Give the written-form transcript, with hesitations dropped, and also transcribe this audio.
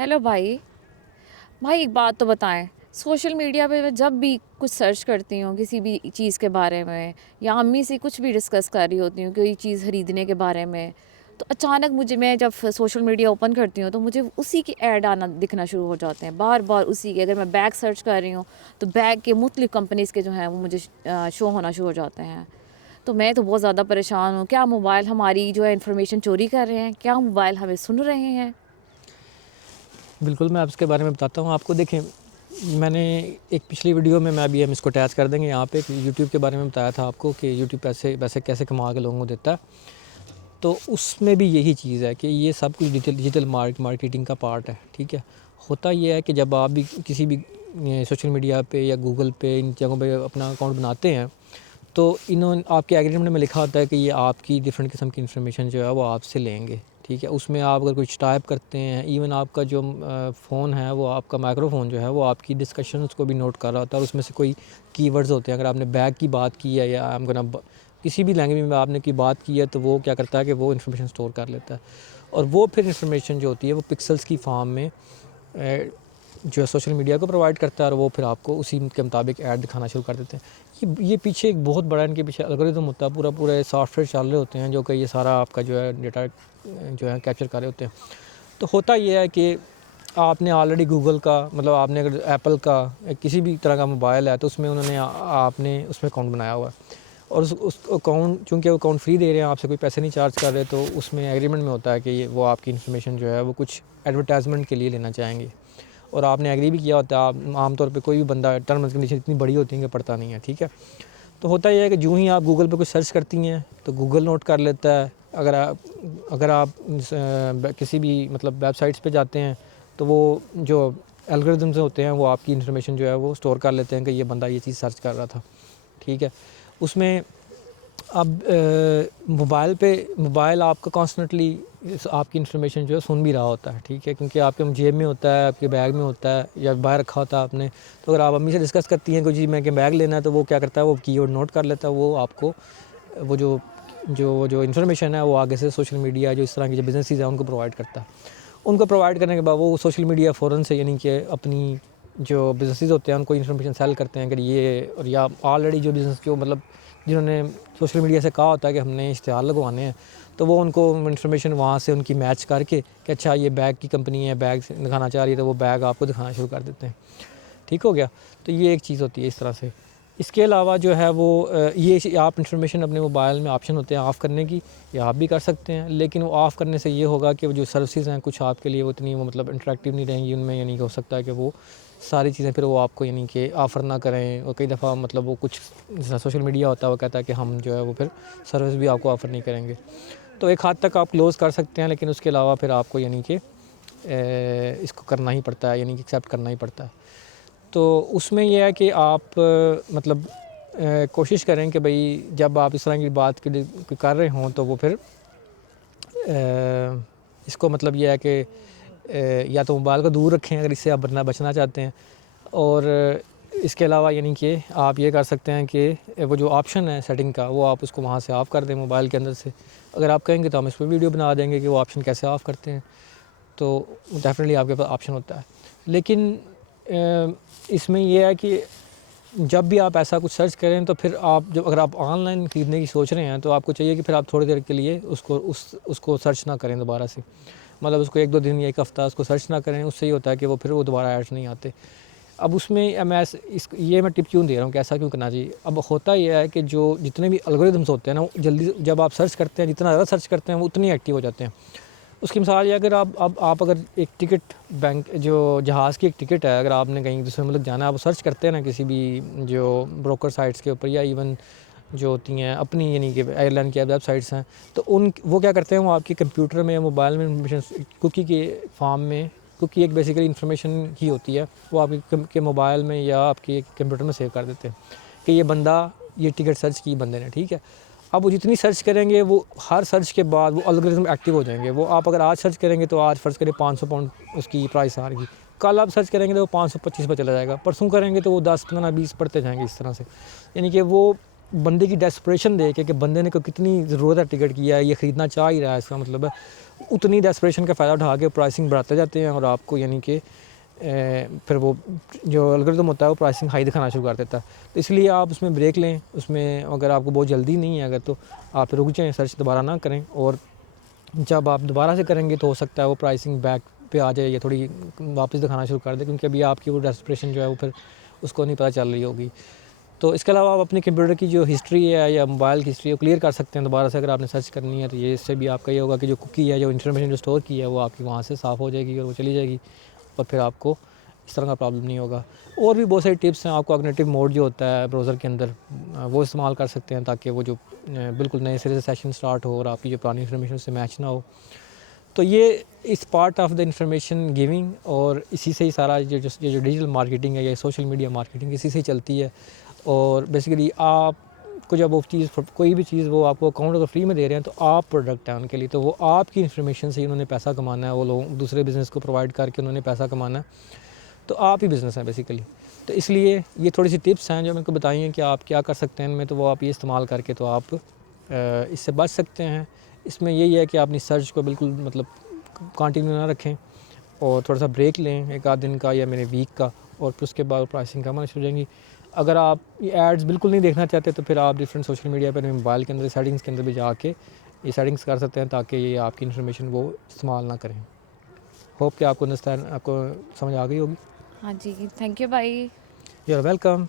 Hello भाई। भाई एक बात तो बताएं, सोशल मीडिया पे मैं जब भी कुछ सर्च करती हूँ किसी भी चीज़ के बारे में या अम्मी से कुछ भी डिस्कस कर रही होती हूँ कोई चीज़ खरीदने के बारे में, तो अचानक मुझे मैं जब सोशल मीडिया ओपन करती हूँ तो मुझे उसी के ऐड आना दिखना शुरू हो जाते हैं, बार बार उसी के। अगर मैं बैग सर्च कर रही हूँ तो बैग के मुख्तलिफ़ कंपनीज़ के जो हैं वो मुझे शो होना शुरू हो जाते हैं। तो मैं तो बहुत ज़्यादा परेशान हूँ। क्या मोबाइल हमारी जो है इन्फॉर्मेशन चोरी कर रहे हैं? क्या मोबाइल हमें सुन रहे हैं? बिल्कुल, मैं अब इसके बारे में बताता हूँ आपको। देखें, मैंने एक पिछली वीडियो में, मैं अभी हम इसको अटैच कर देंगे यहाँ पे, यूट्यूब के बारे में बताया था आपको कि यूट्यूब पैसे पैसे कैसे कमा के लोगों को देता है। तो उसमें भी यही चीज़ है कि ये सब कुछ डिजिटल मार्केटिंग का पार्ट है, ठीक है। होता ये है कि जब आप भी किसी भी सोशल मीडिया पे या गूगल पे, इन जगहों पे अपना अकाउंट बनाते हैं, तो इन्होंने आपके एग्रीमेंट में लिखा होता है कि ये आपकी डिफरेंट किस्म की इन्फॉर्मेशन जो है वो आपसे लेंगे, ठीक है। उसमें आप अगर कुछ टाइप करते हैं, इवन आपका जो फ़ोन है, वो आपका माइक्रोफोन जो है वो आपकी डिस्कशंस को भी नोट कर रहा होता है, और उसमें से कोई कीवर्ड्स होते हैं। अगर आपने बैग की बात की है या आई एम गोना किसी भी लैंग्वेज में आपने की बात की है, तो वो क्या करता है कि वो इन्फॉर्मेशन स्टोर कर लेता है, और वो फिर इन्फॉर्मेशन जो होती है वो पिक्सल्स की फॉर्म में जो है सोशल मीडिया को प्रोवाइड करता है, और वो फिर आपको उसी के मुताबिक ऐड दिखाना शुरू कर देते हैं। ये पीछे एक बहुत बड़ा इनके पीछे एल्गोरिथम होता है, पूरे सॉफ्टवेयर चल रहे होते हैं जो कि ये सारा आपका जो है डेटा जो है कैप्चर कर रहे होते हैं। तो होता ये है कि आपने ऑलरेडी गूगल का, मतलब आपने अगर एप्पल का किसी भी तरह का मोबाइल है, तो उसमें उन्होंने आपने उसमें अकाउंट बनाया हुआ है, और उस अकाउंट, चूँकि वो अकाउंट फ्री दे रहे हैं, आपसे कोई पैसे नहीं चार्ज कर रहे, तो उसमें एग्रीमेंट में होता है कि ये वो आपकी इन्फॉर्मेशन जो है वो कुछ एडवर्टाइजमेंट के लिए लेना चाहेंगे, और आपने एग्री भी किया होता है। आप आमतौर पे कोई भी बंदा टर्म्स एंड कंडीशन इतनी बड़ी होती है कि पढ़ता नहीं है, ठीक है। तो होता यह है कि जो ही आप गूगल पे कुछ सर्च करती हैं तो गूगल नोट कर लेता है। अगर आप किसी भी मतलब वेबसाइट्स पे जाते हैं, तो वो जो एल्गोरिदम्स होते हैं वो आपकी इन्फॉर्मेशन जो है वो स्टोर कर लेते हैं कि ये बंदा ये चीज़ सर्च कर रहा था, ठीक है। उसमें अब मोबाइल आपका कॉन्स्टेंटली आपकी इन्फॉर्मेशन जो है सुन भी रहा होता है, ठीक है, क्योंकि आपके जेब में होता है, आपके बैग में होता है, या बाहर रखा होता है आपने। तो अगर आप अम्मी से डिस्कस करती हैं कोई चीज़, मैं कि बैग लेना है, तो वो क्या करता है, वो कीवर्ड नोट कर लेता है, वो आपको वो जो इन्फॉर्मेशन है वो आगे से सोशल मीडिया, जो इस तरह की जो बिजनेसेस हैं, उनको प्रोवाइड करता है। उनको प्रोवाइड करने के बाद वो सोशल मीडिया फ़ौरन से, यानी कि अपनी जो बिजनेसेस होते हैं उनको इन्फॉर्मेशन सेल करते हैं कि ये, और या ऑलरेडी जो बिज़नेस जो मतलब जिन्होंने सोशल मीडिया से कहा होता है कि हमने इश्तिहार लगवाने हैं, तो वो उनको इन्फॉर्मेशन वहाँ से उनकी मैच करके कि अच्छा ये बैग की कंपनी है, बैग दिखाना चाह रही है, तो वो बैग आपको दिखाना शुरू कर देते हैं, ठीक हो गया। तो ये एक चीज़ होती है इस तरह से। इसके अलावा जो है वो ये आप इन्फॉर्मेशन अपने मोबाइल में ऑप्शन होते हैं ऑफ़ करने की, या आप भी कर सकते हैं, लेकिन वो ऑफ़ करने से ये होगा कि वो जो सर्विसेज हैं कुछ आपके लिए वो इतनी वो मतलब इंटरेक्टिव नहीं रहेंगी उनमें, यानी कि हो सकता है कि वो सारी चीज़ें फिर वो आपको यानी कि ऑफ़र ना करें, और कई दफ़ा मतलब वो कुछ जैसा सोशल मीडिया होता है वो कहता है कि हम जो है वो फिर सर्विस भी आपको ऑफ़र नहीं करेंगे। तो एक हद तक आप क्लोज़ कर सकते हैं, लेकिन उसके अलावा फिर आपको यानी कि इसको करना ही पड़ता है, यानी कि एक्सेप्ट करना ही पड़ता है। तो उसमें यह है कि आप मतलब कोशिश करें कि भाई जब आप इस तरह की बात कर रहे हों, तो वो फिर इसको मतलब यह है कि या तो मोबाइल को दूर रखें अगर इससे आप बचना चाहते हैं, और इसके अलावा यानी कि आप ये कर सकते हैं कि वो जो ऑप्शन है सेटिंग का, वो आप उसको वहाँ से ऑफ़ कर दें मोबाइल के अंदर से। अगर आप कहेंगे तो हम इस पर वीडियो बना देंगे कि वो ऑप्शन कैसे ऑफ़ करते हैं, तो डेफ़िनेटली आपके पास ऑप्शन होता है। लेकिन इसमें यह है कि जब भी आप ऐसा कुछ सर्च करें, तो फिर आप जब अगर आप ऑनलाइन ख़रीदने की सोच रहे हैं, तो आपको चाहिए कि फिर आप थोड़ी देर के लिए उसको सर्च ना करें दोबारा से, मतलब उसको 1-2 दिन या 1 हफ़्ता उसको सर्च ना करें। उससे ये होता है कि वो फिर वो दोबारा ऐड्स नहीं आते। अब उसमें मैं टिप क्यों दे रहा हूँ कि ऐसा क्यों करना चाहिए। अब होता ये है कि जो जितने भी एल्गोरिदम्स होते हैं ना, वो जल्दी जब आप सर्च करते हैं, जितना ज़्यादा सर्च करते हैं वो उतनी एक्टिव हो जाते हैं। उसकी मिसाल ये, अगर आप अगर एक टिकट, बैंक जो जहाज़ की एक टिकट है, अगर आपने कहीं दूसरे मुल्क जाना है, आप सर्च करते हैं ना किसी भी जो ब्रोकर साइट्स के ऊपर, या इवन जो होती हैं अपनी यानी कि एयरलाइन की वेबसाइट्स हैं, तो वो क्या करते हैं, वो आपके कंप्यूटर में या मोबाइल में इन्फॉर्मेशन कुकी के फॉर्म में, कुकी एक बेसिकली इन्फॉर्मेशन ही होती है, वो आपके मोबाइल में या आपके कंप्यूटर में सेव कर देते हैं कि ये बंदा ये टिकट सर्च की बंदे ने, ठीक है। अब वो जितनी सर्च करेंगे, वो हर सर्च के बाद वो एल्गोरिथम एक्टिव हो जाएंगे। वो आप अगर आज सर्च करेंगे तो आज फ़र्ज़ करें 500 पाउंड उसकी प्राइस आ रही, कल आप सर्च करेंगे तो वो 525 पर चला जाएगा, परसों करेंगे तो वो 10, 15, 20 बढ़ते जाएंगे इस तरह से। यानी कि वो बंदे की डेस्परेशन देख के कि बंदे ने को कितनी ज़रूरत है टिकट की है, ये ख़रीदना चाह ही रहा है, इसका मतलब है उतनी डेस्परेशन का फ़ायदा उठा के प्राइसिंग बढ़ाते जाते हैं और आपको यानी कि फिर वो जो एल्गोरिथम होता है वो प्राइसिंग हाई दिखाना शुरू कर देता है। तो इसलिए आप उसमें ब्रेक लें, उसमें अगर आपको बहुत जल्दी नहीं है अगर तो आप रुक जाएँ, सर्च दोबारा ना करें, और जब आप दोबारा से करेंगे तो हो सकता है वो प्राइसिंग बैक पे आ जाए या थोड़ी वापस दिखाना शुरू कर दे, क्योंकि अभी आपकी वो डेस्परेशन जो है वो फिर उसको नहीं पता चल रही होगी। तो इसके अलावा आप अपने कंप्यूटर की जो हिस्ट्री है या मोबाइल की हिस्ट्री है वो क्लियर कर सकते हैं दोबारा से अगर आपने सर्च करनी है। तो ये इससे भी आपका ये होगा कि जो कुकी है, जो इन्फॉर्मेशन जो स्टोर की है वो आपकी वहाँ से साफ़ हो जाएगी और वो चली जाएगी, और फिर आपको इस तरह का प्रॉब्लम नहीं होगा। और भी बहुत सारी टिप्स हैं। आपको कॉग्निटिव मोड जो होता है ब्राउज़र के अंदर वो इस्तेमाल कर सकते हैं, ताकि वो जो बिल्कुल नए सिरे से सेशन स्टार्ट हो और आपकी जो पुरानी इन्फॉर्मेशन उससे मैच ना हो। तो ये इस part of the information giving, और इसी से ही सारा ये जो डिजिटल मार्केटिंग है या सोशल मीडिया मार्केटिंग इसी से ही चलती है। और बेसिकली आपको जब वो चीज़, कोई भी चीज़ वो आपको अकाउंट अगर फ्री में दे रहे हैं तो आप प्रोडक्ट है उनके लिए, तो वो आपकी इन्फॉर्मेशन से ही उन्होंने पैसा कमाना है, वो लोग दूसरे बिज़नेस को प्रोवाइड करके उन्होंने पैसा कमाना है, तो आप ही बिज़नेस हैं बेसिकली। तो इसलिए ये थोड़ी सी टिप्स हैं जो मैंने को बताई हैं कि आप क्या कर सकते हैं इनमें, तो वो आप ये इस्तेमाल करके तो आप इससे बच सकते हैं। इसमें यही है कि आप अपनी सर्च को बिल्कुल मतलब कंटिन्यू ना रखें और थोड़ा सा ब्रेक लें एक आध दिन का या मेरे वीक का, और फिर उसके बाद प्राइसिंग कम होनी शुरू हो जाएंगी। अगर आप ये एड्स बिल्कुल नहीं देखना चाहते तो फिर आप डिफरेंट सोशल मीडिया पर मोबाइल के अंदर सेटिंग्स के अंदर भी जाके ये सेटिंग्स कर सकते हैं, ताकि ये आपकी इन्फॉर्मेशन वो इस्तेमाल ना करें। होप कि आपको अंडरस्टैंड, आपको समझ आ गई होगी। हाँ जी, थैंक यू भाई। You are welcome.